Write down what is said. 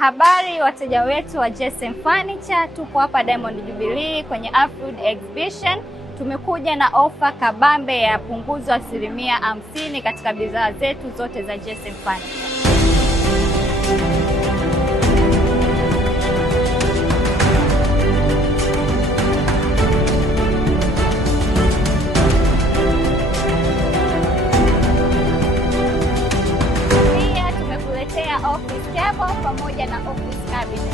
Habari wateja wetu wa GSM Furniture, tupo hapa Diamond Jubilee kwenye Afroid Exhibition. Tumekuja na ofa kabambe ya punguzo 50% katika bidhaa zetu zote za GSM Furniture. Office table pamoja na office cabinet.